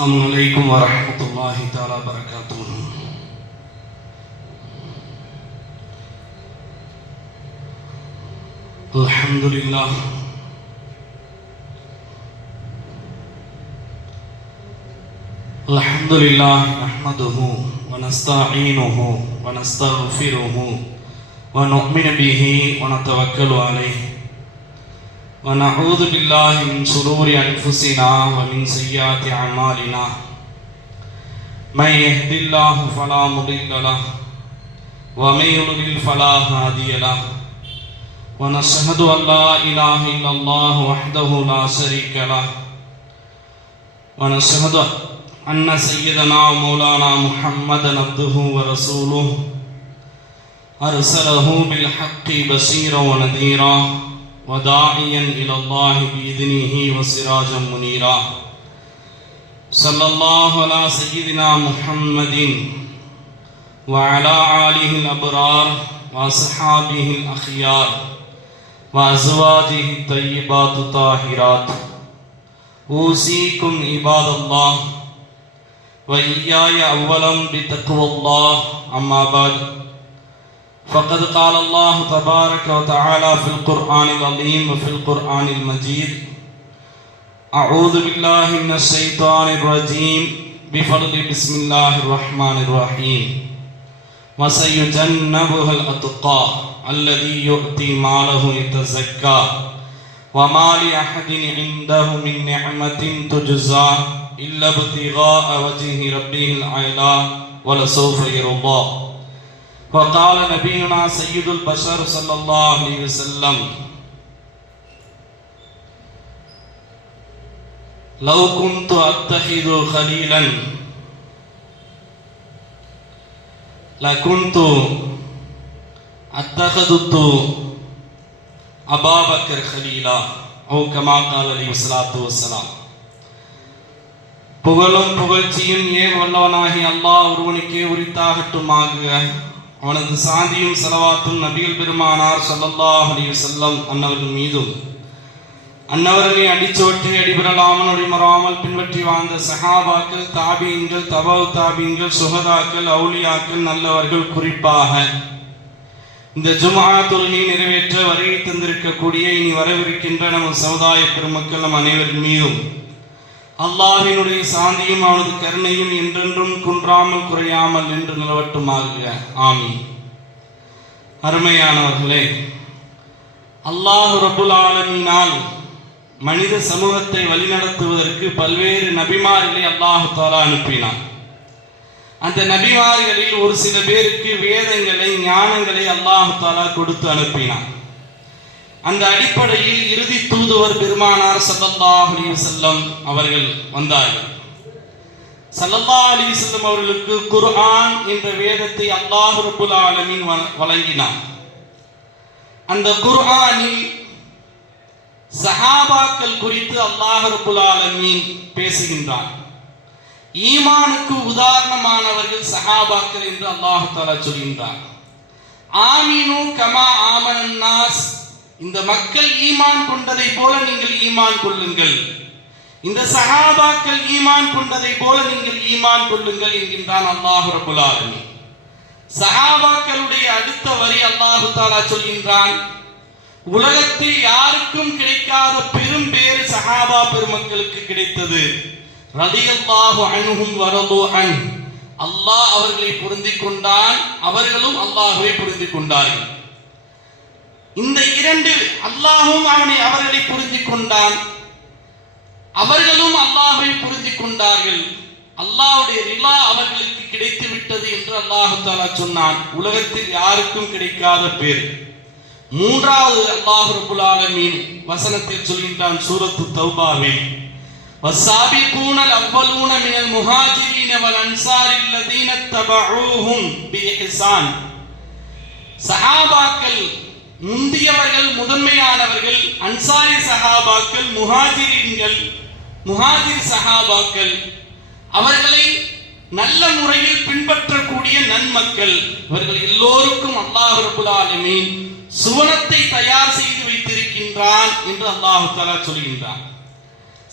السلام عليكم ورحمة الله تعالى وبركاته. الحمد لله نحمده ونستعينه ونستغفره ونؤمن به ونتوكل عليه ونعوذ بالله من شرور أنفسنا ومن سيئات أعمالنا من يهد الله فلا مضل له ومن يضلل فلا هادي له ونشهد أن لا إله إلا الله وحده لا شريك له ونشهد أن سيدنا ومولانا محمدا عبده ورسوله أرسله بالحق بشيرا ونذيرا وداعيا إلى الله بإذنه وسراجا منيرا صلى الله على سيدنا محمد وعلى آله الأبرار وأصحابه الأخيار وأزواجه الطيبات الطاهرات أوصيكم عباد الله وإياي أولا بتقوى الله أما بعد فقد قال الله تبارك وتعالى في القرآن العظيم وفي القرآن المجيد أعوذ بالله من الشيطان الرجيم بفضل بسم الله الرحمن الرحيم وسيجنبها الأتقى الذي يؤتي ماله يتزكى وما لأحد عنده من نعمة تجزى إلا ابتغاء وجه ربه الأعلى ولسوف يرضى. وقال نبينا سيد البشر صلى الله عليه وسلم لو كنت أتخذ خليلا لكنت اتخذت أبا بكر خليلا أو كما قال عليه الصلاة والسلام. புகழும் புகழ்ச்சியும் ஏன் வல்லவனாகி அல்லாஹ் ஒருவனுக்கே உரித்தாகட்டுமாக. அவனது சாந்தியும் ஸலவாத்தும் நபிகள் பெருமானார் ஸல்லல்லாஹு அலைஹி வஸல்லம் அன்னவர்கள் மீதும் அன்னவர்களை அடிச்சோற்றி அடிபெறலாமல் அடிமறாமல் பின்பற்றி வாழ்ந்த சஹாபாக்கள், தாபீன்கள், தபவு தாபீன்கள், சுஹதாக்கள், அவுலியாக்கள், நல்லவர்கள், குறிப்பாக இந்த ஜும்ஆ தொழுகையை நிறைவேற்ற வருகை தந்திருக்கக்கூடிய இனி வரவிருக்கின்ற நமது சமுதாய பெருமக்கள் நம் அனைவரின் மீதும் அல்லாஹ்வினுடைய சாந்தியும் அவனது கருணையும் என்றென்றும் குன்றாமல் குறையாமல் என்று நிலவட்டுமாக. ஆமீன். அருமையானவர்களே, அல்லாஹ் ரப்புல் ஆலமீனால் மனித சமூகத்தை வழிநடத்துவதற்கு பல்வேறு நபிமார்களை அல்லாஹ் தஆலா அனுப்பினார். அந்த நபிமார்களில் ஒரு சில பேருக்கு வேதங்களை, ஞானங்களை அல்லாஹ் தஆலா கொடுத்து அனுப்பினார். அந்த அடிப்படையில் இறுதி தூதுவர் பெருமானார் ஸல்லல்லாஹு அலைஹி வஸல்லம் அவர்கள் வந்தார்கள். ஸல்லல்லாஹு அலைஹி வஸல்லம் அவர்களுக்கு குர்ஆன் என்ற வேதத்தை அல்லாஹ் ரப்புல் ஆலமீன் வழங்கினார். அந்த குர்ஆனில் சஹாபாக்கள் குறித்து அல்லாஹ் ரப்புல் ஆலமீன் பேசுகின்றார். ஈமானுக்கு உதாரணமானவர்கள் சஹாபாக்கள் என்று அல்லாஹ் தஆலா சொல்கின்றார். ஆமீனு கமா ஆமனன் நாஸ், இந்த மக்கள் ஈமான் கொண்டதை போல நீங்கள் ஈமான் கொள்ளுங்கள், இந்த சஹாபாக்கள் ஈமான் கொண்டதை போல நீங்கள் ஈமான் கொள்ளுங்கள் என்கின்றான் அல்லாஹ் ரப்புல் ஆலமீன். சஹாபாக்களுடைய அடுத்த வரி அல்லாஹ் தஆலா சொல்கின்றான், உலகத்தில் யாருக்கும் கிடைக்காத பெரும் பேறு சஹாபா பெருமக்களுக்கு கிடைத்தது. ரலியல்லாஹு அன்ஹும் வரது அன், அல்லாஹ் அவர்களை பொருந்திக் கொண்டான், அவர்களும் அல்லாஹ்வை பொருந்திக் கொண்டார்கள். இந்த இரண்டு, அல்லாஹும் அவர்களை புரிந்து கொண்டான், அவர்களும் அல்லாஹ்வை புரிந்து கொண்டார்கள். அல்லாஹ்வுடைய ரிலா அவர்களுக்கு கிடைத்து விட்டது என்று அல்லாஹ் தஆலா சொன்னான். உலகத்தில் யாருக்கும் கிடைக்காத பேர். மூன்றாவது அல்லாஹ் ரப்புல் ஆலமீன் வசனத்தில் சொல்கின்றான் சூரத்து தௌபாவில், வஸ்ஸாபிகூனல் அவ்வலூன மினல் முஹாஜிரீன வல் அன்சாரில் லதீன தபஊஹும் பிஇஹ்சான். சஹாபாக்கள் முந்தியவர்கள், முதன்மையானவர்கள், அன்சாரி சஹாபாக்கள், முஹாஜிர் சஹாபாக்கள், அவர்களை நல்ல முறையில் பின்பற்றக்கூடிய நன்மக்கள், இவர்கள் எல்லோருக்கும் அல்லாஹ் ரப்புல் ஆலமீன் சுவனத்தை தயார் செய்து வைத்திருக்கின்றான் என்று அல்லாஹ் தஆலா சொல்கின்றான்.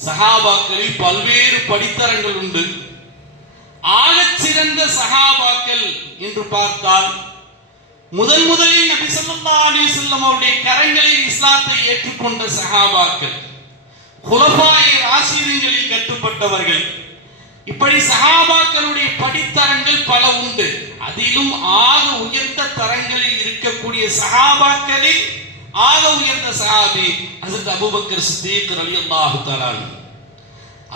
சஹாபாக்களில் பல்வேறு படித்தரங்கள் உண்டு. ஆகச் சிறந்த சஹாபாக்கள் என்று பார்த்தால் முதலில் நபி ஸல்லல்லாஹு அலைஹி வஸல்லம் அவருடைய கரங்களில் இஸ்லாத்தை ஏற்றுக்கொண்ட சஹாபாக்கள், குலஃபாயே ராஷிதீன்களில் கட்டுப்பட்டவர்கள். இப்படி சஹாபாக்களுடைய படித்தரங்கள் பல உண்டு. அதிலும் ஆக உயர்ந்த தரங்களில் இருக்கக்கூடிய சஹாபாக்களில் ஆக உயர்ந்த சஹாபி ஹஜ்ரத் அபூபக்கர் சித்தீக் ரலியல்லாஹு தஆலா அன்ஹு.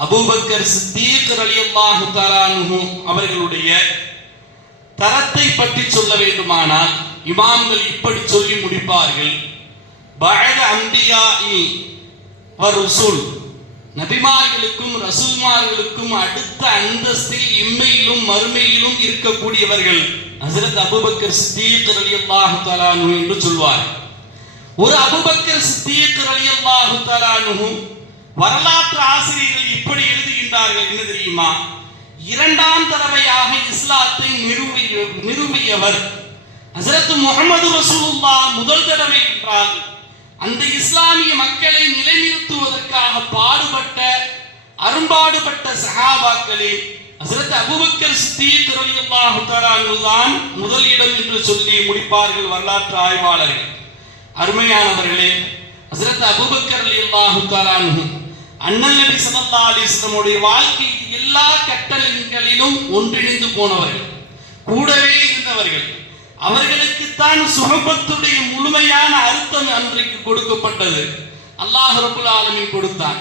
அபூபக்கர் சித்தீக் ரலியல்லாஹு தஆலா அன்ஹு அவர்களுடைய தரத்தை பற்றி சொல்ல வேண்டுமானால் இமாம்கள் இப்படி சொல்லி முடிப்பார்கள். பஅத அன்பியாஇ வ ருசுல், நபிமார்களுக்கும் ரசூல்மார்களுக்கும் அடுத்த அந்தஸ்தில் இம்மையிலும் மறுமையிலும் இருக்கக்கூடியவர்கள் ஹஜ்ரத் அபூபக்கர் சித்தீக் ரலியல்லாஹு தஆலா அன்ஹு என்று சொல்வார். ஒரு அபூபக்கர் சித்தீக் ரலியல்லாஹு தஆலா அன்ஹு வரலாற்று ஆசிரியர்கள் இப்படி எழுதுகின்றார்கள். என்ன தெரியுமா? இரண்டாம் தடவையாக இஸ்லாத்தை நிறுவியவர் ஹஜ்ரத் முஹம்மது ரசூலுல்லாஹ். முதல் தடவை என்றால் அந்த இஸ்லாமிய மக்களை நிலைநிறுத்துவதற்காக அரும்பாடுபட்ட சஹாபாக்களே ஹஜ்ரத் அபூபக்கர் சித்தீக் ரலியல்லாஹு தஆலா அன்ஹு தான் முதல் இடம் என்று சொல்லி முடிப்பார்கள் வரலாற்று ஆய்வாளர்கள். அருமையானவர்களே, ஹஜ்ரத் அபூபக்கர் ரலியல்லாஹு தஆலா அன்ஹு அண்ணல் நபி ஸல்லல்லாஹு அலைஹி வஸல்லம் உடைய வாழ்க்கை எல்லா கட்டங்களிலும் ஒன்றிணைந்து போனவர்கள், கூடவே இருந்தவர்கள். அவர்களுக்கு தான் சுஹபத்துடைய முழுமையான அர்த்தம் அன்றைக்கு கொடுக்கப்பட்டது. அல்லாஹ் ரப்பல் ஆலமீன் கொடுத்தான்.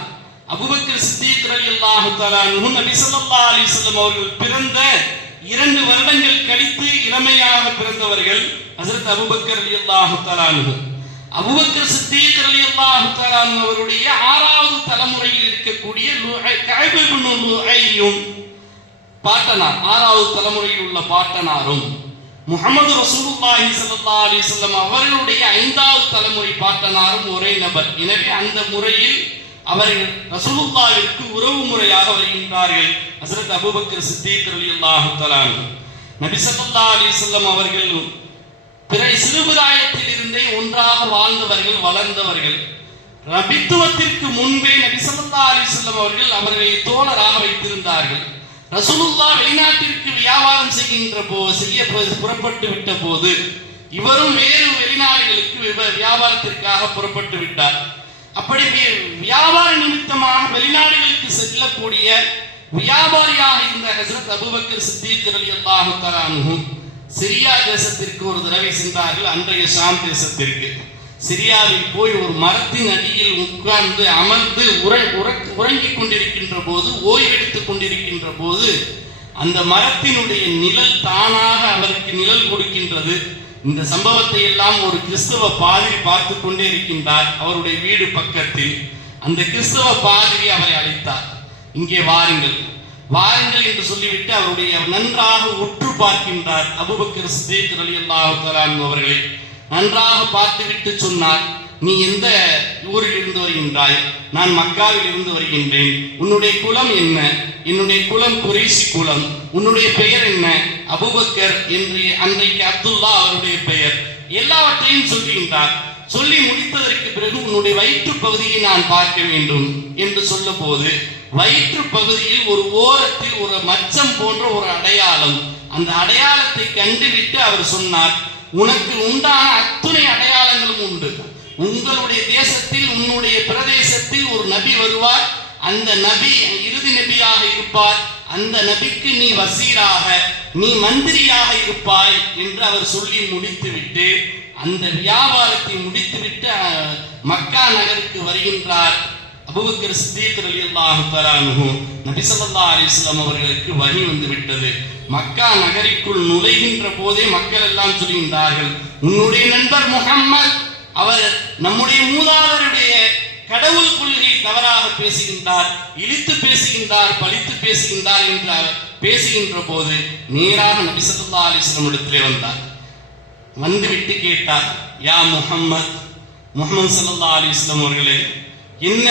அபூபக்கர் சித்தீக் ரலியல்லாஹு தஆலா அன்ஹு நபி ஸல்லல்லாஹு அலைஹி வஸல்லம் அவர்கள் பிறந்த 2 வருடங்கள் கழித்து இளமையாக பிறந்தவர்கள் ஹஜ்ரத் அபூபக்கர் ரலியல்லாஹு தஆலா அன்ஹு. அபூபக்கர் சித்தீக் ரலியல்லாஹு தஆலா அன்ஹு அவருடைய 6வது தலைமுறையில் இருக்கக்கூடிய கஅப் இப்னு லுஐயும் பாட்டனார், 6வது தலைமுறையில் உள்ள பாட்டனாரும், முஹம்மது ரசூலுல்லாஹி ஸல்லல்லாஹு அலைஹி வஸல்லம் அவர்களுடைய 5வது தலைமுறை பாட்டனாரும் ஒரே நபர். எனவே அந்த முறையில் அவர்கள் ரசூலுல்லாஹிற்கு உறவு முறையாக வருகின்றார்கள். ஹஜ்ரத் அபூபக்கர் சித்தீக் ரலியல்லாஹு தஆலா அன்ஹு நபி ஸல்லல்லாஹு அலைஹி வஸல்லம் அவர்கள் சிறுபிராயத்தில் இருந்தே ஒன்றாக வாழ்ந்தவர்கள், வளர்ந்தவர்கள். நபித்துவத்திற்கு முன்பே நபி ஸல்லல்லாஹு அலைஹி வஸல்லம் அவர்கள் அவர்களை தோழராக வைத்திருந்தார்கள். ரசூலுல்லாஹ் வெளிநாட்டிற்கு வியாபாரம் செய்ய புறப்பட்டு விட்ட போது இவரும் வேறு வெளிநாடுகளுக்கு வியாபாரத்திற்காக புறப்பட்டு விட்டார். அப்படி வியாபார நிமித்தமாக வெளிநாடுகளுக்கு செல்லக்கூடிய வியாபாரியாக இருந்த ஹஜ்ரத் அபூபக்கர் சித்தீக் ரலியல்லாஹு தஆலா அன்ஹு சிரியா தேசத்திற்கு ஒரு தடவை சென்றார்கள். அன்றைய ஷாம் தேசத்திற்கு. சிரியாவில் போய் ஒரு மரத்தின் அடியில் உட்கார்ந்து அமர்ந்து உறங்கிக் கொண்டிருக்கின்ற போது, ஓய்வெடுத்துக் கொண்டிருக்கின்ற போது அந்த மரத்தினுடைய நிழல் தானாக அவருக்கு நிழல் கொடுக்கின்றது. இந்த சம்பவத்தை எல்லாம் ஒரு கிறிஸ்தவ பாதிரி பார்த்து கொண்டே இருக்கின்றார் அவருடைய வீடு பக்கத்தில். அந்த கிறிஸ்தவ பாதிரி அவரை அழைத்தார். இங்கே வாருங்கள் என்று சொல்லிவிட்டு அவருடைய நன்றாக உற்று பார்க்கின்றார். அபூபக்கர் சித்தீக் ரலியல்லாஹு தஆலா அன்ஹு அவர்களை நன்றாக பார்த்துவிட்டு சொன்னார், நீ எந்த ஊரில் இருந்து வருகின்றாய்? நான் மக்காவில் இருந்து வருகின்றேன். உன்னுடைய குலம் என்ன? என்னுடைய குலம் குறைஷி குலம். உன்னுடைய பெயர் என்ன? அபூபக்கர் என்று அன்றைக்கு அப்துல்லா அவருடைய பெயர். எல்லாவற்றையும் சொல்லுகின்றார். சொல்லி முடித்ததற்கு பிறகு உன்னுடைய வயிற்று பகுதியை நான் பார்க்க வேண்டும் என்று சொல்ல போது வயிற்று பகுதியில் ஒரு ஓரத்தில் ஒரு மச்சம் போன்ற ஒரு அடையாளம். அந்த அடையாளத்தை கண்டுவிட்டு அவர் சொன்னார், உனக்கு உண்டான அத்துணை அடையாளங்களும் உண்டு. உங்களுடைய தேசத்தில், உன்னுடைய பிரதேசத்தில் ஒரு நபி வருவார். அந்த நபி இறுதி நபியாக இருப்பார். அந்த நபிக்கு நீ வசீராக, நீ மந்திரியாக இருப்பாய் என்று அவர் சொல்லி முடித்துவிட்டு அந்த வியாபாரத்தை முடித்துவிட்டு மக்கா நகருக்கு வருகின்றார். அபூபக்கர் சித்தீக் ரலியல்லாஹு தஆலா அன்ஹு நபி ஸல்லல்லாஹு அலைஹி வஸல்லம் அவர்களுக்கு வஹி வந்து விட்டது. மக்கா நகருக்குள் நுழைகின்ற போதே மக்கள் எல்லாம் சொல்கின்றார்கள், உன்னுடைய நண்பர் முஹம்மத் அவர் நம்முடைய மூதாதையருடைய கடவுள் கொள்கை தவறாக பேசுகின்றார், இழித்து பேசுகின்றார், பழித்து பேசுகின்றார் என்று பேசுகின்ற போது நேராக நபி ஸல்லல்லாஹு அலைஹி வஸல்லம் இடத்திலே வந்தார். வந்துவிட்டு கேட்டார், யா முஹம்மது ஸல்லல்லாஹு அலைஹி வஸல்லம் அவர்களே, என்ன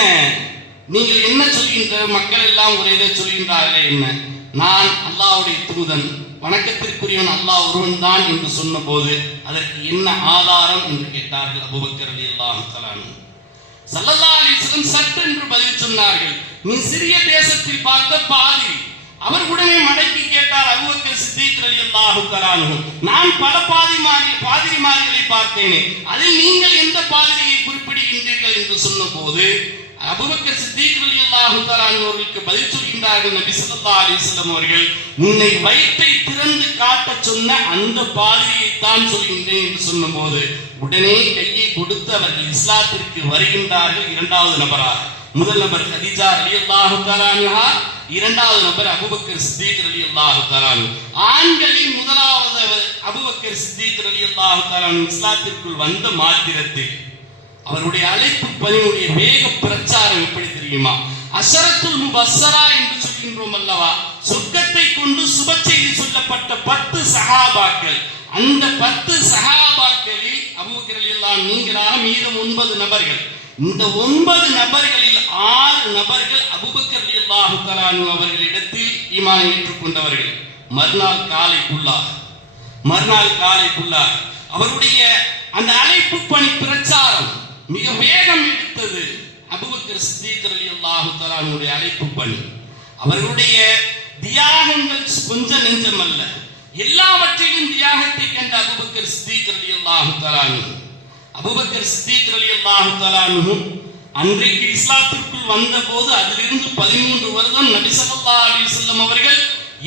நீங்கள் என்ன சொல்கின்ற? மக்கள் எல்லாம் ஒரே சொல்கின்றார்களே என்ன? நான் அல்லாஹ்வுடைய தூதன், வணக்கத்திற்குரியவன் அல்லாஹ் ஒருவன் தான் என்று சொன்ன போது அதற்கு என்ன ஆதாரம் என்று கேட்டார்கள் அபூபக்கர் ரலியல்லாஹு தஆலா அன்ஹு. ஸல்லல்லாஹு அலைஹி வஸல்லம் சட்டென்று பதில் சொன்னார்கள், நீ சிறிய தேசத்தில் பார்த்த பாதிரி. அவர் உடனே மடக்கி கேட்டார் அபூபக்கர் சித்திக் ரலியல்லாஹு தஆலா அன்ஹு, நான் பல பாதிரிமார்களை பார்த்தேனே, அதில் நீங்கள் எந்த பாதிரியை குறிப்பிடுகின்றீர்கள் என்று சொன்னபோது அபூபக்கர் சித்திக் ரலியல்லாஹு தஆலா அன்ஹு அவர்களுக்கு பதில் சொல்கின்றார்கள் நபி ஸல்லல்லாஹு அலைஹி வஸல்லம் அவர்கள், உன்னை வயிற்றை திறந்து காட்ட சொன்ன அந்த பாதிரியை தான் சொல்கின்றேன் என்று சொன்னபோது உடனே கையை கொடுத்து அவர்கள் இஸ்லாத்திற்கு வருகின்றார்கள். இரண்டாவது நபராக, முதல் நபர் கதீஜா ரலியல்லாஹு தஆலா அன்ஹா, இரண்டாவது நபர் அபூபக்கர் சித்திக் ரலியல்லாஹு தஆலா அன்ஹு. ஆண்களில் முதலாவது அபூபக்கர் சித்திக் ரலியல்லாஹு தஆலா அன்ஹு இஸ்லாத்திற்குள் வந்த மாத்திரத்தில் அவருடைய அழைப்பு பணியுடைய வேக பிரச்சாரம் எப்படி தெரியுமா? அஷரத்துல் முபஸ்ஸரா என்று சொல்கின்றோம் அல்லவா, சொர்க்கத்தை கொண்டு சுப செய்தி சொல்லப்பட்ட 10 சஹாபாக்கள். அந்த 10 சஹாபாக்களில் அபூபக்கர் ரலியல்லாஹு அன்ஹு நீங்களாக மீதம் 9 நபர்கள். இந்த 9 நபர்களில் 6 நபர்கள் அபூபக்கர் ரலியல்லாஹு தஆலா அன்ஹு அவர்களிடத்தில் ஈமானை ஏற்றுக்கொண்டவர்கள். மறுநாள் காலைக்குள்ளாக அவருடைய அந்த அழைப்பு பணி பிரச்சாரம் மிக வேகம் எடுத்தது. அபூபக்கர் சித்திக் ரலியல்லாஹு தஆலா அன்ஹுடைய அழைப்பு பணி, அவர்களுடைய தியாகங்கள் கொஞ்சம் நெஞ்சம் அல்ல, எல்லாவற்றையும் தியாகத்தை கண்ட அபூபக்கர் சித்திக் ரலியல்லாஹு தஆலா அன்ஹு. அபூபக்கர் சித்திக் ரலியல்லாஹு தஆலா அன்ஹு அன்றைக்கு இஸ்லாத்திற்குள் வந்த போது அதிலிருந்து 13 வருடம் நபி ஸல்லல்லாஹு அலைஹி வஸல்லம் அவர்கள்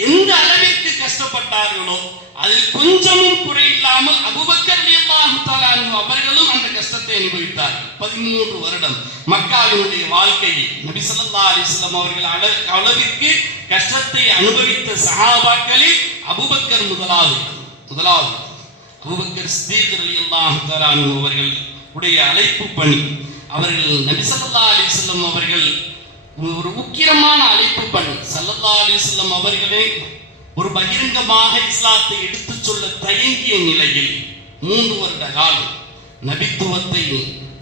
எந்த அளவிற்கு கஷ்டப்பட்டார்களோ அதில் கொஞ்சமும் குறை இல்லாமல் அபூபக்கர் ரலியல்லாஹு தஆலா அன்ஹு அவர்களும் அந்த கஷ்டத்தை அனுபவித்தார்கள். 13 வருடம் மக்காவினுடைய வாழ்க்கையில் நபி ஸல்லல்லாஹு அலைஹி வஸல்லம் அவர்கள் அளவிற்கு கஷ்டத்தை அனுபவித்த சஹாபாக்களில் அபூபக்கர் முதலாவது அபூபக்கர் சித்திக் ரலியல்லாஹு தஆலா அன்ஹு அவர்கள் உடைய அழைப்பு பணி, அவர்கள் நபி ஸல்லல்லாஹு அலைஹி வஸல்லம் அவர்கள் ஒரு உக்கிரமான அழைப்பு பணி. ஸல்லல்லாஹு அலைஹி வஸல்லம் அவர்களே ஒரு பகிரங்கமாக இஸ்லாத்தை எடுத்துச் சொல்ல தயங்கிய நிலையில் 3 வருட காலம் நபித்துவத்தை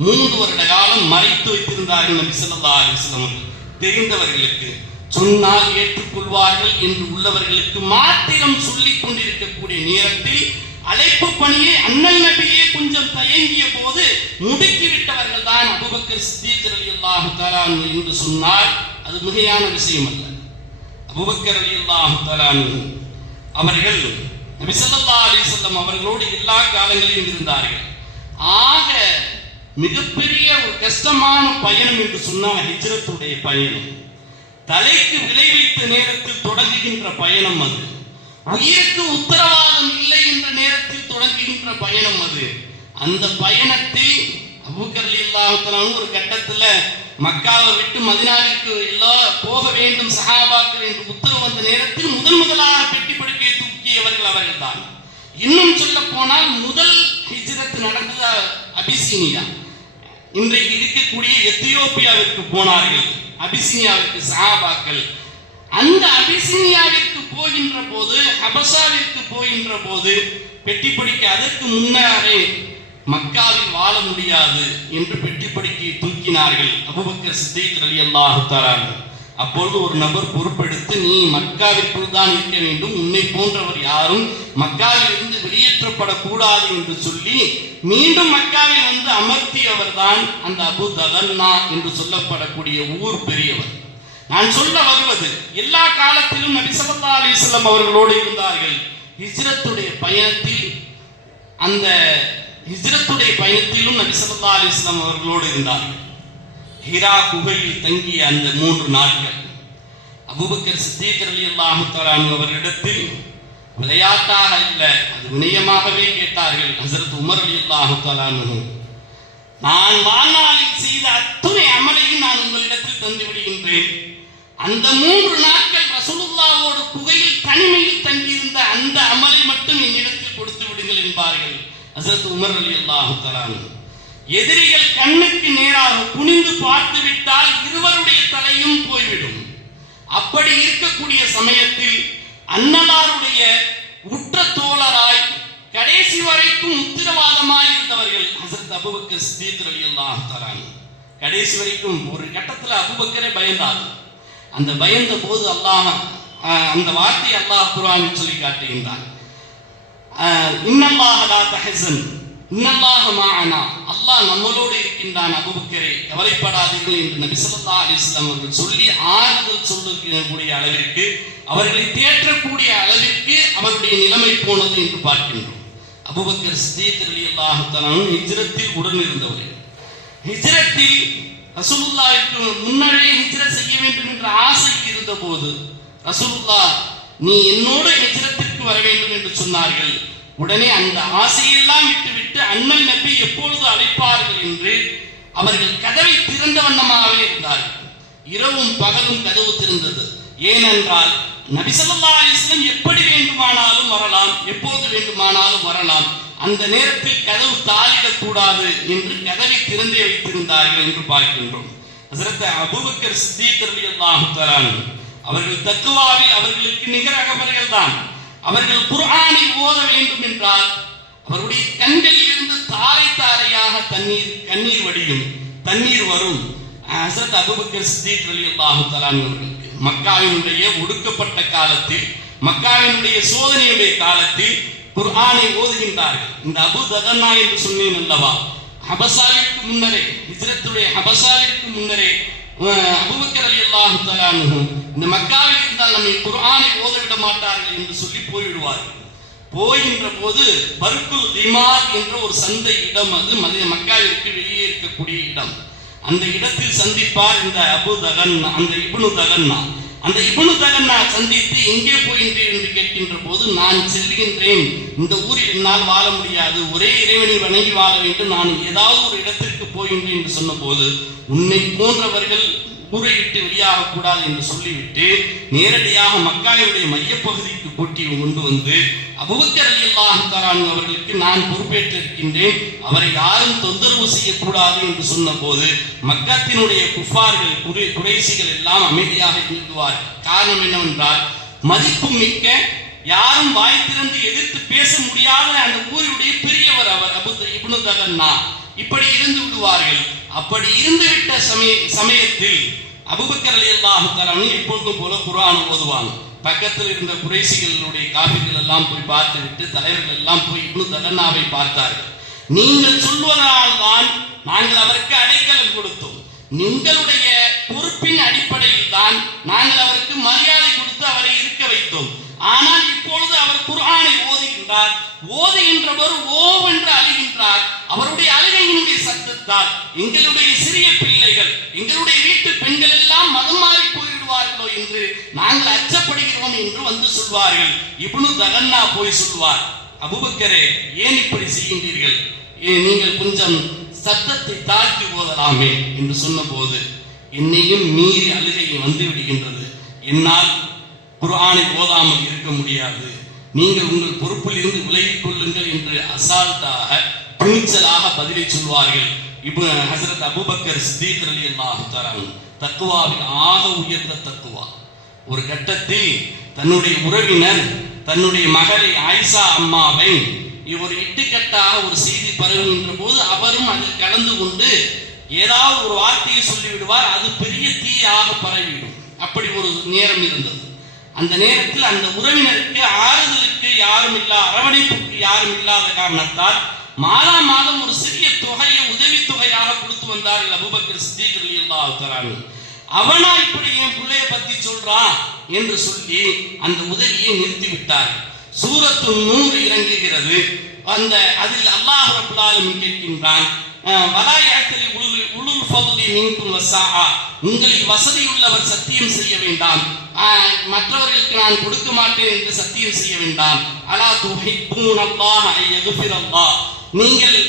3 வருட காலம் மறைத்து வைத்திருந்தார்கள் நபி ஸல்லல்லாஹு அலைஹி வஸல்லம் அவர்கள். தெரிந்தவர்களுக்கு சொன்னால் ஏற்றுக்கொள்வார்கள் என்று உள்ளவர்களுக்கு மாத்திரம் சொல்லிக் கொண்டிருக்கக்கூடிய நேரத்தில் அழைப்பு பணியை அண்ணல் நபியே கொஞ்சம் தயங்கிய போது முடுக்கிவிட்டவர்கள் தான் அபூபக்கர் சித்திக் ரலியல்லாஹு தஆலா அன்ஹு என்று சொன்னால் அது மிகையான விஷயம் அல்ல. அபூபக்கர் ரலியல்லாஹு தஆலா அன்ஹு அவர்கள் நபி ஸல்லல்லாஹு அலைஹி வஸல்லம் அவர்களோடு எல்லா காலங்களிலும் இருந்தார்கள். ஆக மிகப்பெரிய ஒரு கஷ்டமான பயணம் என்று சொன்னால் ஹிஜ்ரத்துடைய பயணம். தலைக்கு விலை வைத்த நேரத்தில் தொடங்குகின்ற பயணம் அது. உயிருக்கு உத்தரவாதம் இல்லை என்ற நேரத்தில் தொடங்குகின்ற பயணம் அது. அந்த பயணத்தில் அபூபக்கர் ரலியல்லாஹு தஆலா ஒரு கட்டத்துல மக்காவை விட்டு மதீனாவிற்கு எல்லாம் போக வேண்டும் சஹாபாக்கள் என்று உத்தரவு வந்த நேரத்தில் முதலாக பெட்டி படுக்கையை தூக்கியவர்கள் அவர்கள்தான். இன்னும் சொல்ல போனால் முதல் ஹிஜ்ரத் நடந்தது அபிசீனியா, இன்றைக்கு இருக்கக்கூடிய எத்தியோப்பியாவிற்கு போனார்கள். அபிசீனியாவிற்கு சஹாபாக்கள் அந்த அபிசீனியாவிற்கு போகின்ற போது, ஹபஷாவிற்கு போகின்ற போது பெட்டி படுக்கை அதற்கு முன்னரே மக்காவில் வாழ முடியாது என்று பெட்டி படுக்கையை தூக்கினார்கள் அபூபக்கர் சித்திக் ரலியல்லாஹு தஆலா. அப்பொழுது ஒரு நபர் பொறுப்பெடுத்து, நீ மக்காவிற்குள் தான் இருக்க வேண்டும், உன்னை போன்றவர் யாரும் மக்காவில் இருந்து வெளியேற்றப்படக்கூடாது என்று சொல்லி மீண்டும் மக்காவில் வந்து அமர்த்தியவர் தான் அந்த அபு தகன்னா என்று சொல்லப்படக்கூடிய ஊர் பெரியவர். நான் சொல்ல வருவது, எல்லா காலத்திலும் நபி ஸல்லல்லாஹு அலைஹி வஸல்லம் அவர்களோடு இருந்தார்கள். ஹிஜ்ரத்துடைய பயணத்திலும் நபி ஸல்லல்லாஹு அலைஹி வஸல்லம் அவர்களோடு இருந்தார்கள். ஹிரா குகையில் தங்கிய அந்த 3 நாட்கள் அபூபக்கர் சித்திக் ரலியல்லாஹு தஆலா அவர்களிடத்தில் விளையாட்டாக இல்ல, அது வினயமாகவே கேட்டார்கள். ஹஜ்ரத் உமர் ரலியல்லாஹு தஆலா நான் வாழ்நாளில் செய்த அத்துணை அமலையும் நான் உங்களிடத்தில் தந்து விடுகின்றேன். அந்த 3 நாட்கள் ரசூலுல்லாஹ்வோடு குகையில் தனிமையில் தங்கியிருந்த அந்த அமலை மட்டும் என்னிடத்தில் கொடுத்து விடுங்கள் என்பார்கள் ஹஜ்ரத் உமர் ரலியல்லாஹு தஆலா. எதிரிகள் கண்ணுக்கு நேராக குனிந்து பார்த்து விட்டால் இருவருடைய தலையும் போய்விடும். அப்படி இருக்கக்கூடிய சமயத்தில் அன்னலாருடைய உற்ற தோழராய் கடைசி வரைக்கும் உத்திரவாதமாய் இருந்தவர்கள் ஹஜ்ரத் அபூபக்கர் சித்திக் ரலியல்லாஹு தஆலா. கடைசி வரைக்கும் ஒரு கட்டத்தில் அபூபக்கரே பயந்தார். அந்த பயந்த போது அல்லாஹ் அந்த வார்த்தை அல்லாஹ் குர்ஆனில் சொல்லி காட்டுகின்றான், இன்னல்லாஹ லா தஹஸன் இன்னல்லாஹ மஅனா, அல்லாஹ் நம்மளோடு இருக்கின்றான், அபூபக்கரே கவலைப்படாதீர்கள் என்று நபி ஸல்லல்லாஹு அலைஹி வஸல்லம் அவர்கள் சொல்லி ஆறுதல் சொல்லக்கூடிய அளவிற்கு, அவர்களை தேற்றக்கூடிய அளவிற்கு அவருடைய நிலைமை போனது என்று பார்க்கின்றோம். அபூபக்கர் சித்தீக் ரலியல்லாஹு தஆலா ஹிஜ்ரத்தில் உடன் இருந்தவர். ஹிஜ்ரத்தில் ரசூலுல்லாஹ்விற்கு முன்னரே ஹிஜ்ரத் செய்ய வேண்டும் என்ற ஆசை இருந்த போது ரசூலுல்லாஹ் நீ என்னோடு ஹிஜ்ரத்திற்கு வர வேண்டும் என்று சொன்னார்கள். உடனே அந்த ஆசையெல்லாம் விட்டுவிட்டு அண்ணல் நபி எப்பொழுது அழைப்பார்கள் என்று அவர்கள் கதவை திறந்த வண்ணமாகவே இருந்தார்கள். இரவும் பகலும் கதவு திறந்தது. ஏனென்றால் நபி ஸல்லல்லாஹு அலைஹி வஸல்லம் எப்படி வேண்டுமானாலும் வரலாம், எப்போது வேண்டுமானாலும் வரலாம். அந்த நேரத்தில் கதவு தாளிடக்கூடாது என்று கதவை திறந்தே வைத்திருந்தார்கள் என்று பார்க்கின்றோம். ஹஸரத் அபூபக்கர் சித்தீக் ரலியல்லாஹு தஆலா அவர்கள் தக்வாவில் அவர்களுக்கு நிகரகவர்கள் தான். அவர்கள் குர்ஆனை ஓத வேண்டும் என்றால் அவருடைய கண்களில் இருந்து தாரை தாரையாக கண்ணீர் வடியும், தண்ணீர் வரும். ஹஸரத் அபூபக்கர் சித்தீக் ரலியல்லாஹு தஆலா அவர்களுக்கு மக்காவினுடைய ஒடுக்கப்பட்ட காலத்தில், மக்காவினுடைய சோதனையுடைய காலத்தில் குர்ஆனை ஓதுகின்றார்கள். இந்த அபூ தகன்னா என்று சொன்னேன் அல்லவா, ஹபசாவிற்கு முன்னரே, ஹிஜ்ரத்துடைய ஹபசாவிற்கு முன்னரே அபூபக்கர் ரலியல்லாஹு தஆலா இந்த மக்காவில் இருந்தால் நம்மை குர்ஆனை ஓத விட மாட்டார்கள் என்று சொல்லி போய்விடுவார்கள். போகின்ற போது பர்குல் திமார் என்ற ஒரு சந்தை இடம், அது மக்காவிற்கு வெளியே இருக்கக்கூடிய இடம். அந்த இடத்தில் சந்திப்பார் இந்த அபூ தகன்னா, அந்த இப்னு தகன்னா. அந்த இப்னு தகன்னா சந்தித்து எங்கே போகின்றேன் என்று கேட்கின்ற போது, நான் செல்கின்றேன், இந்த ஊரில் என்னால் வாழ முடியாது, ஒரே இறைவனை வணங்கி வாழ வேண்டும், நான் ஏதாவது ஒரு இடத்திற்கு போகின்றேன் என்று சொன்ன போது, உன்னை போன்றவர்கள் ஊரை விட்டு வெளியாகக்கூடாது என்று சொல்லிவிட்டு நேரடியாக மக்காவுடைய மையப்பகுதிக்கு கூட்டி கொண்டு வந்து அபூபக்கர் ரலியல்லாஹு தஆலா அவர்களுக்கு நான் பொறுப்பேற்றிருக்கின்றேன், அவரை யாரும் தொந்தரவு செய்யக்கூடாது என்று சொன்ன போது மக்காத்தினுடைய குஃபார்கள், குறைஷிகள் எல்லாம் அமைதியாக இருக்குவார்கள். காரணம் என்னவென்றால், மதிப்பு மிக்க, யாரும் வாய் திறந்து எதிர்த்து பேச முடியாத அந்த ஊருடைய பெரியவர் அவர் இப்னு தகன்னா. இப்படி இருந்து விடுவார்கள். அப்படி இருந்துவிட்ட சமயத்தில் அபூபக்கர் ரலியல்லாஹு தஆலா எப்பொழுதும் போல குர்ஆன் ஓதுவாங்க. பக்கத்தில் இருந்த குறைஷிகளுடைய காபிர்கள் எல்லாம் போய் பார்த்து விட்டு தலைவர்கள் எல்லாம் போய் இப்னு தகன்னாவை பார்த்தார்கள். நீங்கள் சொல்வதனால் தான் நாங்கள் அவருக்கு அடைக்கலம் கொடுத்தோம், உங்களுடைய பொறுப்பின் அடிப்படையில் தான் நாங்கள் அவருக்கு மரியாதை கொடுத்து அவரை இருக்க வைத்தோம். ஆனால் இப்பொழுது அவர் குர்ஆனை ஓதுகின்றார், ஓதுகின்றவர் ஓவென்று அழுகின்றார். அவருடைய அழுகையினுடைய சத்தத்தால் எங்களுடைய சிறிய பிள்ளைகள், எங்களுடைய வீட்டு பெண்கள் எல்லாம் மதம் மாறி போய்விடுவார்களோ என்று நாங்கள் அச்சப்படுகிறோம் என்று வந்து சொல்வார்கள். இப்னு தகன்னா போய் சொல்வார், அபூபக்கரே ஏன் இப்படி செய்கின்றீர்கள், நீங்கள் கொஞ்சம் சத்தத்தை தாழ்த்தி ஓதலாமே என்று சொன்ன போது என்னையும் மீறி அழுகை வந்து விடுகின்றது, என்னால் குர்ஆனை ஓதாமல் இருக்க முடியாது, நீங்கள் உங்கள் பொறுப்பில் இருந்து விலகிக் கொள்ளுங்கள் என்று அசால்ட்டாக துணிச்சலாக பதிலை சொல்வார்கள். ஹஸரத் அபூபக்கர் சித்தீக் ரலியல்லாஹு தஆலா தக்வாவில் ஆக உயர்ந்த தக்வா. ஒரு கட்டத்தில் தன்னுடைய உறவினர் தன்னுடைய மகளை ஆயிஷா அம்மாவை ஒரு இட்டுக்கட்டாக ஒரு செய்தி பரவுகின்ற போது அவரும் அதில் கலந்து கொண்டு ஏதாவது ஒரு வார்த்தையை சொல்லிவிடுவார், அது பெரிய தீயாக பரவிவிடும். அப்படி ஒரு நேரம் இருந்தது. அந்த நேரத்தில் அந்த உறவினருக்கு ஆறுதலுக்கு யாரும் அரவணைப்புக்கு யாரும் இல்லாத காரணத்தால் மாதம் ஒரு சிறிய தொகையை உதவி தொகையாக கொடுத்து வந்தார்கள் அபூபக்கர் சித்தீக் ரலியல்லாஹு தஆலா. அவனா இப்படி என் பிள்ளைய பத்தி சொல்றான் என்று சொல்லி அந்த உதவியை நிறுத்திவிட்டார். சூரத்து நூர் இறங்குகிறது. அதில் அல்லாஹ் ரப்பல் ஆலமீன் கேட்கின்றான், உங்களில் வசதியுள்ளவர் சத்தியம் செய்ய வேண்டாம், மற்றவர்களுக்கு நான் கொடுக்க மாட்டேன் என்று சத்தியம் செய்ய வேண்டாம். அலா துஹிப்பூனல்லாஹ அய்யக்ஃபிரல்லாஹ், நீங்கள்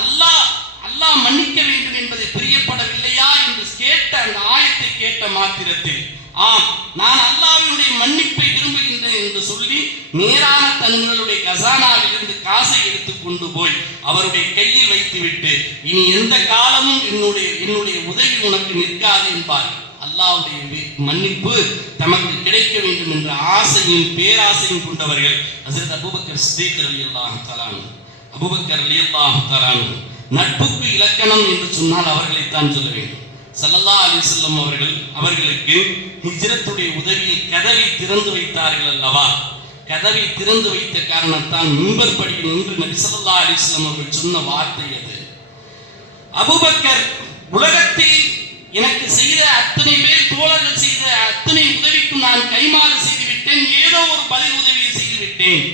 அல்லாஹ் மன்னிக்க வேண்டும் என்பதை பிரியப்படவில்லையா என்று கேட்ட அந்த ஆயத்தை கேட்ட மாத்திரத்தில், ஆம் நான் அல்லாஹ்வினுடைய மன்னிப்பை விரும்புகின்றேன் என்று சொல்லி நேரான தங்களுடைய கசானாவில் இருந்து காசை எடுத்துக் கொண்டு போய் அவருடைய கையில் வைத்துவிட்டு, இனி எந்த காலமும் என்னுடைய உதவி உனக்கு நிற்காது என்பார். அல்லாஹ்வுடைய மன்னிப்பு தமக்கு கிடைக்க வேண்டும் என்ற ஆசையும் பேராசையும் கொண்டவர்கள் ஹஸரத் அபூபக்கர் சித்தீக் ரலியல்லாஹு தஆலா. அபூபக்கர் ரலியல்லாஹு தஆலா நட்புக்கு இலக்கணம் என்று சொன்னால் அவர்களைத்தான் சொல்ல வேண்டும். ஸல்லல்லாஹு அலைஹி வஸல்லம் அவர்களுக்கு ஹிஜ்ரத்துடைய உதவியை கதவை திறந்து வைத்தார்கள் அல்லவா. கதவை திறந்து வைத்த காரணத்தால் மிம்பர் படியில் நின்று நபி ஸல்லல்லாஹு அலைஹி வஸல்லம் அவர்கள் சொன்ன வார்த்தை அது. அபூபக்கர் உலகத்தில் எனக்கு செய்த அத்தனை பேர் தோழர்கள் செய்த அத்தனை உதவிக்கும் நான் கைமாறு செய்து விட்டேன், ஏதோ ஒரு பதில் உதவியை செய்து விட்டேன்.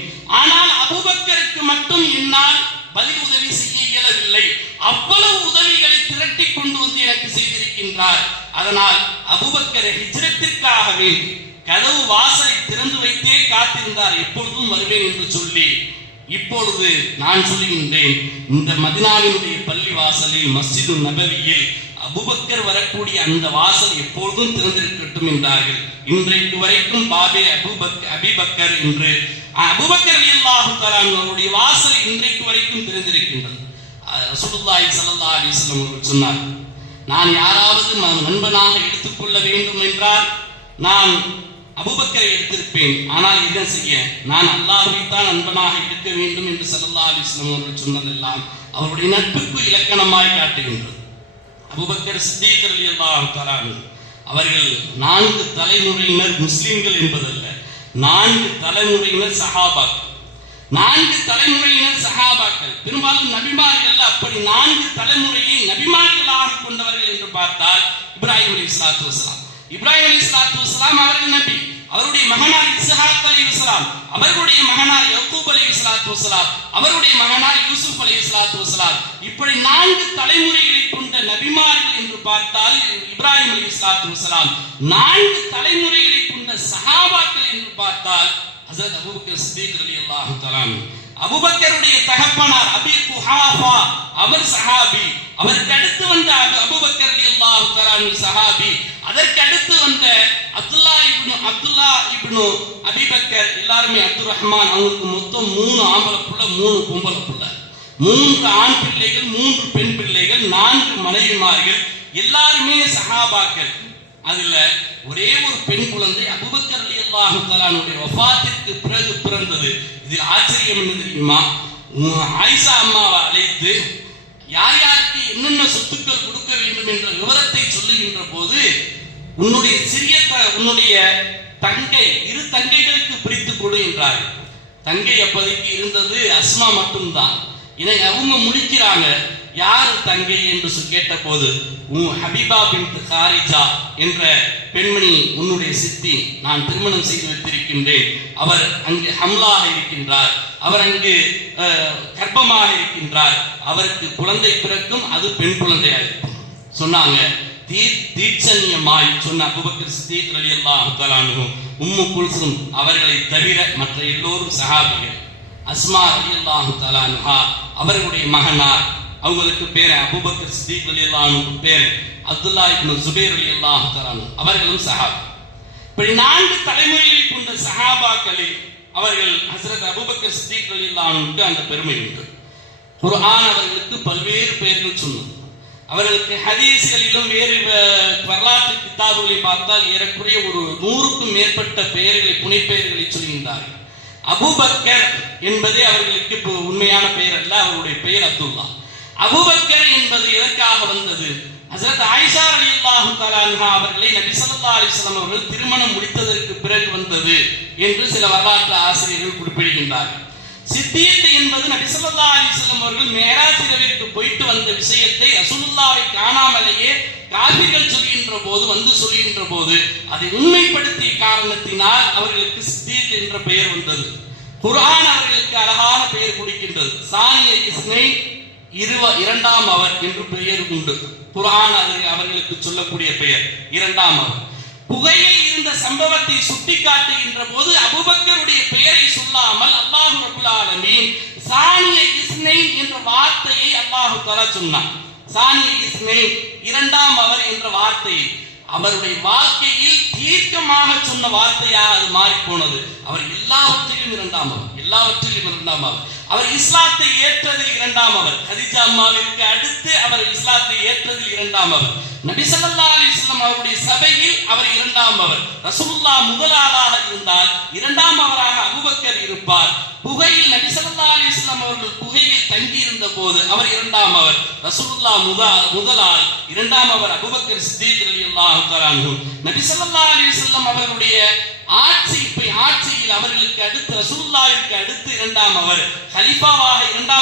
ஆனால் அபூபக்கருக்கு மட்டும் என்னால் பதில் உதவி செய்ய இயலவில்லை. அவ்வளவு உதவிகளை திரட்டி கொண்டு வந்து எனக்கு செய்திருக்கின்றார். அதனால் அபூபக்கர் ஹிஜ்ரத்திற்காக வேண்டி கதவு வாசலை திறந்து வைத்தே காத்திருந்தார், எப்பொழுதும் வருவேன் என்று சொல்லி. இப்பொழுது நான் சொல்லுகின்றேன், இந்த மதீனாவினுடைய பள்ளி வாசலில் மஸ்ஜிது நபவியில் அபூபக்கர் வரக்கூடிய அந்த வாசல் எப்பொழுதும் திறந்திருக்கட்டும் என்றார்கள். இன்றைக்கு வரைக்கும் பாபே அபூபக்கர் என்று அபூபக்கர் ரலியல்லாஹு தஆலா அவருடைய வாசல் இன்றைக்கு வரைக்கும் திறந்திருக்கின்றது. ரசூலுல்லாஹி ஸல்லல்லாஹு அலைஹி வஸல்லம் அவர்கள் சொன்னார், நான் யாராவது நண்பனாக எடுத்துக்கொள்ள வேண்டும் என்றால் நான் அபூபக்கரை எடுத்திருப்பேன். ஆனால் என்ன செய்ய, நான் அல்லாஹ்வை தான் நண்பனாக எடுக்க வேண்டும் என்று ஸல்லல்லாஹு அலைஹி வஸல்லம் அவர்கள் சொன்னதெல்லாம் அவருடைய நட்புக்கு இலக்கணமாய் காட்டுகின்றது. அபூபக்கர் சித்தீக் ரலியல்லாஹு தஆலா அவர்கள் 4 தலைமுறையினர் முஸ்லிம்கள் என்பதல்ல, 4 தலைமுறையினர் சஹாபாக்கள். 4 தலைமுறையினர் சஹாபாக்கள். பெரும்பாலும் நபிமார்கள் அப்படி 4 தலைமுறையை நபிமார்களாக கொண்டவர்கள் என்று பார்த்தால் இப்ராஹிம் அலைஹிஸ்ஸலாத்து வஸலாம். இப்ராஹிம் அலைஹிஸ்ஸலாத்து வஸலாம் அவர்கள் நபி. அவருடைய மகனார் இஸ்ஹாக் அலைஹிஸ்ஸலாம், அவர்களுடைய மகனார் யக்கூப் அலைஹிஸ்ஸலாத்து வஸலாம், அவருடைய மகனார் யூசுப் அலைஹிஸ்ஸலாத்து வஸலாம். இப்படி 4 தலைமுறைகளை கொண்ட நபிமார்கள் என்று பார்த்தால் இப்ராஹிம் அலைஹிஸ்ஸலாத்து வஸலாம். 4 தலைமுறைகளை கொண்ட சஹாபாக்கள் என்று பார்த்தால் ஹஜ்ரத் அபூபக்கர் சித்தீக் ரலியல்லாஹு தஆலா. அபூபக்கருடைய தகப்பனார் அபீ குஹாஃபா, அவர் சஹாபி. அவருக்கு அடுத்து வந்த அபூபக்கர் ரலியல்லாஹு தஆலா சஹாபி. அதற்கு அடுத்து வந்த அப்துல்லா இப்னு அபீபக்கர், எல்லாருமே அப்துர் ரஹ்மான். அவங்களுக்கு மொத்தம் 3 ஆம்பளை புள்ள, 3 பொம்பளை புள்ள, 3 ஆண் பிள்ளைகள், 3 பெண் பிள்ளைகள், 4 மனைவிமார்கள், எல்லாருமே சஹாபாக்கள். அதுல ஒரே ஒரு பெண் குழந்தை அபூபக்கர் ரலியல்லாஹு தஆலாவுடைய வஃபாத்திற்கு பிறகு பிறந்தது. இதில் ஆச்சரியம் என்ன தெரியுமா, ஆயிஷா அம்மாவை அழைத்து யார் யாருக்கு என்னென்ன சொத்துக்கள் கொடுக்க வேண்டும் என்ற விவரத்தை சொல்லுகின்ற போது, உன்னுடைய தங்கை 2 தங்கைகளுக்கு பிரித்து கொடு என்றார்கள். தங்கை அப்போதைக்கு இருந்தது அஸ்மா மட்டும்தான். இதை அவங்க முடிக்கிறாங்க, யார் தங்கை என்று கேட்ட போது, ஹபீபா பின்த் காரிஜா என்ற பெண்மணி உன்னுடைய சித்தி, நான் திருமணம் செய்து வைத்திருக்கின்றேன். அவர் அங்கு ஹம்லாக இருக்கின்றார், அவர் அங்கு கர்ப்பமாக இருக்கின்றார், அவருக்கு குழந்தை பிறக்கும், அது பெண் குழந்தையாக சொன்னாங்க. தீட்சண்யமாய் சொன்ன அபூபக்கர் சித்தீக் ரலியல்லாஹு தஆலா உம்மு குல்சும் அவர்களை தவிர மற்ற எல்லோரும் சஹாபிகள். அஸ்மா ரலியல்லாஹு தஆலா அவர்களுடைய மகனார், அவங்களுக்கு பேர் அபூபக்கர் சித்தீக் ரலியல்லாஹு அன்ஹு பேர் அப்துல்லா இப்னு ஜுபைர் ரலியல்லாஹு தஆலா, அவர்களும் சஹாபி. இப்படி 4 தலைமுறைகளை கொண்ட சஹாபாக்களில் அவர்கள் ஹஜ்ரத் அபூபக்கர் சித்தீக் ரலியல்லாஹு அன்ஹுக்கு அந்த பெருமை உண்டு. குர்ஆன் அவர்களுக்கு பல்வேறு பெயர்கள் சொன்னது. அவர்களுக்கு ஹதீஸ்களிலும் வேறு வரலாற்று கிதாபுகளை பார்த்தால் ஏறக்குறைய ஒரு 100க்கும் மேற்பட்ட பெயர்களை, புனைப்பெயர்களை சொல்கின்றார்கள். அபூபக்கர் என்பதே அவர்களுக்கு உண்மையான பெயர் அல்ல, அவருடைய பெயர் அப்துல்லா. அபூபக்கர் என்பது எதற்காக வந்தது, ஹஜ்ரத் ஆயிஷா ரலியல்லாஹு தஆலா அன்ஹா அவர்களை நபி ஸல்லல்லாஹு அலைஹி வஸல்லம் அவர்கள் திருமணம் முடித்ததற்கு பிறகு வந்தது என்று சில வரலாற்று ஆசிரியர்கள் குறிப்பிடுகின்றார்கள். சித்தீக் என்பது நபி ஸல்லல்லாஹு அலைஹி வஸல்லம் அவர்கள் மேராஜ் இரவிற்கு போயிட்டு வந்த விஷயத்தை ரசூலுல்லாஹ்வை காணாமலேயே காஃபிர்கள் சொல்கின்ற போது அதை உண்மைப்படுத்திய காரணத்தினால் அவர்களுக்கு சித்தீக் என்ற பெயர் வந்தது. குர்ஆன் அவர்களுக்கு அழகான பெயர் கொடுக்கின்றது. சானிய இஸ்னைன், 2ஆம் அவர் என்று பெயர் உண்டு. குர்ஆன் அவர்களுக்கு சொல்லக்கூடிய பெயர் 2ஆம் அவர். புகையில் இருந்த சம்பவத்தை சுட்டிக்காட்டுகின்ற போது அபூபக்கருடைய பெயரை சொல்லாமல் அல்லாஹ் ரப்பல் ஆலமீன் சானிய இஸ்னைன் என்ற வார்த்தையை அல்லாஹ் தஆலா சொன்னான். சானிய இஸ்னைன், 2ஆம் அவர் என்ற வார்த்தை அவருடைய வாழ்க்கையில் தீர்க்கமாக சொன்ன வார்த்தையாக அது மாறி போனது. அவர் எல்லாவற்றிலும் 2ஆம் அவர், எல்லாவற்றிலும் 2ஆம் அவர். அவர் இஸ்லாத்தை ஏற்றதில் 2ஆம் அவர். கதீஜா அம்மாவிற்கு அடுத்து அவர் இஸ்லாத்தை ஏற்றதில் 2ஆம் அவர். நபி ஸல்லல்லாஹு அலைஹி வஸல்லம் அவருடைய சபையில் அவர் 2ஆம் அவர். ரசூலுல்லாஹ் முதலாளாக இருந்தால் 2ஆம் அவராக அபூபக்கர் இருப்பார். புகையில் நபி ஸல்லல்லாஹு அலைஹி வஸல்லம் அவர்கள் புகையில் தங்கி இருந்த போது அவர் 2ஆம் அவர். ரசூலுல்லாஹ் முதலாள், 2ஆம் அவர் அபூபக்கர் சித்தீக் ரலியல்லாஹு தஆலா அன்ஹு. நபி ஸல்லல்லாஹு அலைஹி வஸல்லம் அவர்களுடைய ஆட்சியில் அவர்களுக்கு அடுத்து ரசூலுல்லாஹ்விற்கு அடுத்து இரண்டாம்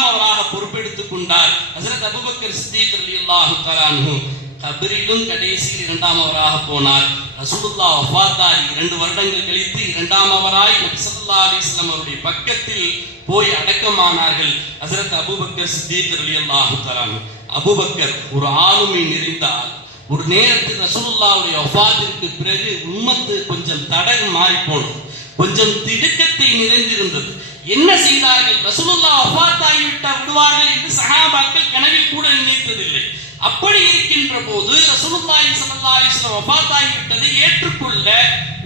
அவராக பொறுப்பெடுத்துக் கொண்டார். ஹஜ்ரத் அபூபக்கர் சித்தீக் ரலியல்லாஹு தஆலா அன்ஹு கபரிலும் கடைசியில் இரண்டாமவராக போனார். ரசூலுல்லாஹ் வஃபாத்தாகி 2 வருடங்கள் கழித்து இரண்டாமவராய் நபி ஸல்லல்லாஹு அலைஹி வஸல்லம் அவருடைய பக்கத்தில் போய் அடக்கமானார்கள் ஹஜ்ரத் அபூபக்கர் சித்தீக் ரலியல்லாஹு தஆலா அன்ஹு. அபூபக்கர் ஒரு ஆளுமை நிறைந்தால் ஒரு நேரத்தில் ரசூலுல்லாஹ்வுடைய வஃபாத்திற்கு பிறகு உம்மத்து கொஞ்சம் தடகு மாறி போனது, கொஞ்சம் திடுக்கத்தை நிறைந்திருந்தது. என்ன செய்தார்கள்? ரசூலுல்லாஹ் வஃபாத்தாகிவிட்டால் விடுவார்கள் என்று சஹாபாக்கள் கனவில் கூட நினைத்ததில்லை. அப்படி இருக்கின்ற போது ரசூலுல்லாஹி ஸல்லல்லாஹு அலைஹி வஸல்லம் வஃபாத்தாகிவிட்டதை ஏற்றுக்கொள்ள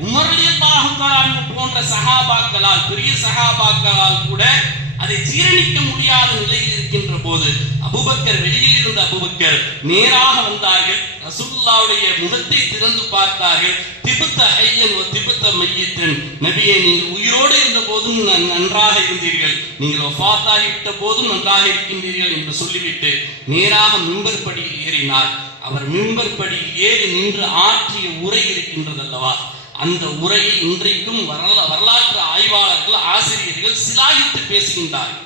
உமர் ரலியல்லாஹு தஆலா போன்ற சஹாபாக்களால், பெரிய சஹாபாக்களால் கூட அதை ஜீரணிக்க முடியாத நிலையில் இருக்கின்ற போது அபூபக்கர், வெளியில் இருந்த அபூபக்கர் நேராக வந்தார்கள். ரசூலுல்லாஹ்வுடைய முகத்தை திறந்து பார்த்தார்கள். திபுத்த ஹய்யன் வ திபுத்த மையத்தன், நபியே நீங்கள் உயிரோடு இருந்த போதும் நன்றாக இருந்தீர்கள், நீங்கள் வஃபாத்தாகி விட்ட போதும் நன்றாக இருக்கின்றீர்கள் என்று சொல்லிவிட்டு நேராக மிம்பர் படியில் ஏறினார். அவர் மிம்பர் படியில் ஏறி நின்று ஆற்றிய உரை இருக்கின்றது அல்லவா, அந்த உரையை இன்றைக்கும் வரலாற்று ஆய்வாளர்கள், ஆசிரியர்கள் சிலாகித்து பேசுகின்றார்கள்.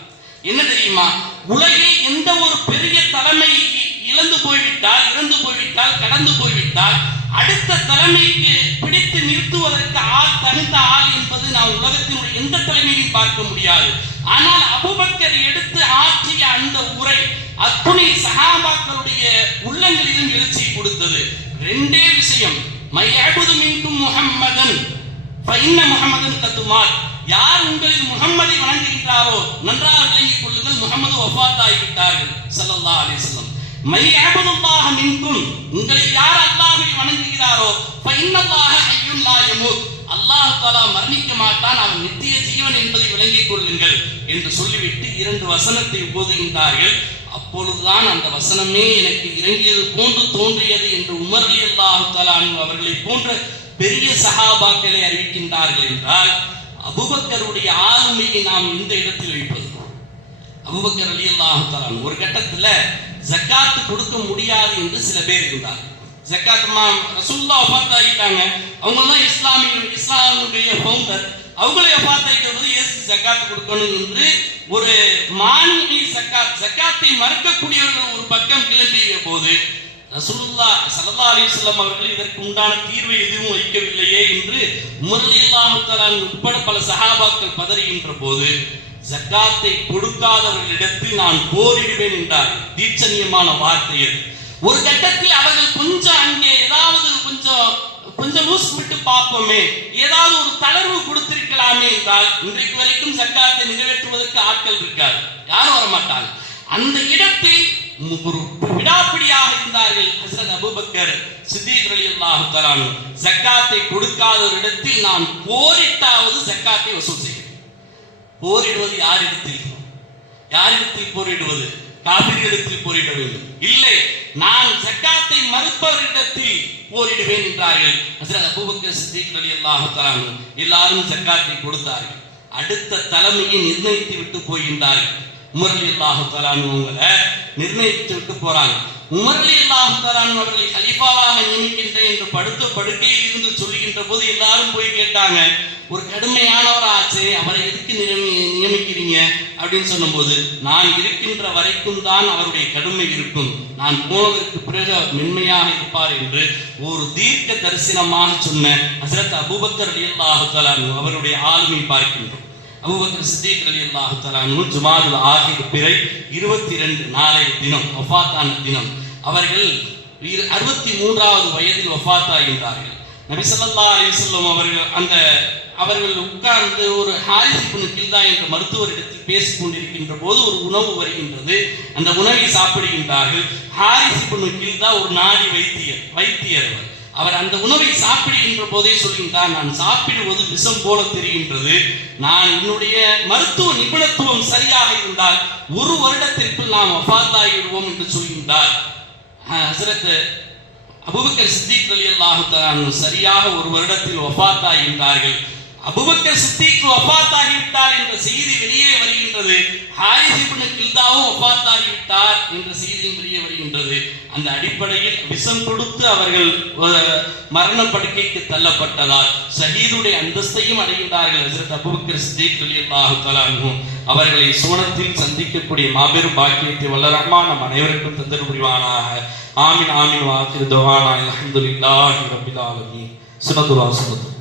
என்ன தெரியுமா? உலகில் எந்த ஒரு பெரிய தலைமை இறந்து போய்விட்டால் கடந்து போய்விட்டால் அடுத்த தலைமைக்கு பிடித்து நிறுத்துவதற்கு தகுந்த ஆள் என்பது நாம் உலகத்தினுடைய எந்த தலைமையும் பார்க்க முடியாது. ஆனால் அபூபக்கர் எடுத்து ஆற்றிய அந்த உரை அத்துணை சஹாபாக்களுடைய உள்ளங்களிலும் எழுச்சி கொடுத்தது. 2 விஷயம். மையஅபுது மின்கும் முஹம்மதன் ஃபஇன்ன முஹம்மதன் கத் மாத். யார் உங்களில் முஹம்மதை வணங்குகின்றாரோ நன்றாக விளங்கிக் கொள்ளுங்கள், முஹம்மது வஃபாத்தாகி விட்டார்கள் ஸல்லல்லாஹு அலைஹி வஸல்லம். மையஅபுதுல்லாஹ மின்கும், உங்களில் யார் அல்லாஹ்வை வணங்குகிறாரோ ஃபஇன்னல்லாஹ ஹய்யுன் லா யமூத், அல்லாஹ் தஆலா மரணிக்க மாட்டான், அவன் நித்திய ஜீவன் என்பதை விளங்கிக் கொள்ளுங்கள் என்று சொல்லிவிட்டு 2 வசனத்தை ஓதுகின்றார்கள். அப்பொழுதுதான் அந்த வசனமே எனக்கு இறங்கியது போன்று தோன்றியது என்று உமர் ரலியல்லாஹு தஆலா அன்ஹு அவர்களை போன்ற பெரிய சஹாபாக்களை அறிவிக்கின்றார்கள். என்றால் அபூபக்கருடைய ஆளுமையை நாம் இந்த இடத்தில் வைப்பது. அபூபக்கர் ரலியல்லாஹு தஆலா ஒரு கட்டத்துல ஜக்காத் கொடுக்க முடியாது என்று சில பேர் இருந்தார். ஜக்காத் ரசூலுல்லாஹ் வஃபாத்தாகிட்டாங்க, அவங்க தான் இஸ்லாமுடைய ஃபவுண்டர், அவங்களே வஃபாத்தாகிட்டது ஏசு ஜக்காத் கொடுக்கணும் என்று ஒரு மானிகை ஜக்காத்தை மறுக்கக்கூடியவர்கள் ஒரு பக்கம் கிளம்பிய போது ரசூலுல்லாஹ் ஸல்லல்லாஹு அலைஹி வஸல்லம் அவர்கள் இதற்கு உண்டான தீர்வை எதுவும் வைக்கவில்லையே என்று உமர் ரலியல்லாஹு தஆலா உட்பட பல சஹாபாக்கள் பதறுகின்ற போது ஜக்காத்தை கொடுக்காதவர்களிடத்தில் நான் போரிடுவேன் என்றார். தீட்சணியமான வார்த்தை. ஒரு கட்டத்தில் அவர்கள் கொஞ்சம் அங்கே ஏதாவது கொஞ்சம் லூஸ் விட்டு பார்ப்போமே, ஏதாவது ஒரு தளர்வு கொடுத்திருக்கலாமே என்றால் இன்றைக்கு வரைக்கும் ஜக்காத்தை நிறைவேற்றுவதற்கு ஆட்கள் இருக்காது, யாரும் வரமாட்டாங்க. அந்த இடத்தில் ஒரு விடாப்பிடியாக இருந்தார்கள் ஹஜ்ரத் அபூபக்கர் சித்தீக் ரலியல்லாஹு தஆலா அன்ஹு. ஜக்காத்தை கொடுக்காத ஒரு இடத்தில் நான் போரிட்டாவது ஜக்காத்தை வசூல் செய்கிறேன். போரிடுவது யாரிடத்தில் போரிடுவது? காபிரிடத்தில் போரிட வேண்டும். இல்லை, நான் ஜக்காத்தை மறுப்பவரிடத்தில் போரிடுவேன் என்றார்கள் ஹஜ்ரத் அபூபக்கர் சித்தீக் ரலியல்லாஹு தஆலா அன்ஹு. எல்லாரும் ஜக்காத்தை கொடுத்தார்கள். அடுத்த தலைமையை நிர்ணயித்து விட்டு போகின்றார்கள். உமர் ரலியல்லாஹு தஆலா அவங்களை நிர்ணயித்து விட்டு போறாங்க. உமர் ரலியல்லாஹு தஆலா அவர்களை கலீஃபாவாக நியமிக்கின்றேன் என்று படுத்த படுக்கையில் இருந்து சொல்லுகின்ற போது எல்லாரும் போய் கேட்டாங்க, ஒரு கடுமையானவர் ஆச்சு, அவரை எதுக்கு நியமிக்கிறீங்க அப்படின்னு சொன்னபோது, நான் இருக்கின்ற வரைக்கும் தான் அவருடைய கடுமை இருக்கும், நான் போனதற்கு பிறகு மென்மையாக இருப்பார் என்று ஒரு தீர்க்க தரிசனமாக சொன்ன ஹஜ்ரத் அபூபக்கர் ரலியல்லாஹு தஆலா அவருடைய ஆளுமை பார்க்கின்றோம். அபூபக்கர் சித்தீக் ரலியல்லாஹு தஆலா அன்ஹு ஜுமாதுல் ஆகிர் பிறை 22 நாளைய தினம் வஃபாத்தான தினம். அவர்கள் 63வது வயதில் வஃபாத்தாகின்றார்கள். நபி ஸல்லல்லாஹு அலைஹி வஸல்லம் அவர்கள் உட்கார்ந்து ஒரு ஹாரிஸ் இப்னு கில்தா என்ற மருத்துவரிடத்தில் பேசிக் கொண்டிருக்கின்ற போது ஒரு உணவு வருகின்றது. அந்த உணவை சாப்பிடுகின்றார்கள். ஹாரிஸ் இப்னு கில்தா ஒரு நாடி வைத்தியர். அவர் அந்த உணவை சாப்பிடுகின்ற போதே சொல்கின்றார், நான் சாப்பிடுவது விஷம் போல தெரிகின்றது, நான் என்னுடைய மருத்துவ நிபுணத்துவம் சரியாக இருந்தால் 1 வருடத்திற்குள் நாம் வஃபாத்தாகிவிடுவோம் என்று சொல்கின்றார். ஹஜ்ரத் அபூபக்கர் சித்தீக் ரலியல்லாஹு தஆலா சரியாக 1 வருடத்தில் வஃபாத்தாகின்றார்கள். அபூபக்கர் சித்தீக் வஃபாத்தாகிவிட்டார் என்ற செய்தி வெளியே வருகின்றது. ஹாரிஸ் இப்னு கில்தாவும் வஃபாத்தாகிவிட்டார் என்ற செய்தியும் வெளியே வருகின்றது. அந்த அடிப்படையில் விஷம் கொடுத்து அவர்கள் மரண படுக்கைக்கு தள்ளப்பட்டதால் ஷஹீதுடைய அந்தஸ்தையும் அடைகின்றார்கள். ஹஜ்ரத் அபூபக்கர் சித்திக் ரலியல்லாஹு தஆலா அன்ஹு அவர்களை சுவனத்தில் சந்திக்கக்கூடிய மாபெரும் பாக்கியத்தை வல்ல ரஹ்மான் நம் அனைவருக்கும் தந்தர் புரிவானாக. ஆமீன் ஆமீன். வாக்கிர் துஆனா அல்ஹம்துலில்லாஹி ரப்பில் ஆலமீன். சுன்னத்துல்லாஹ் சுன்னத்துல்லாஹ்.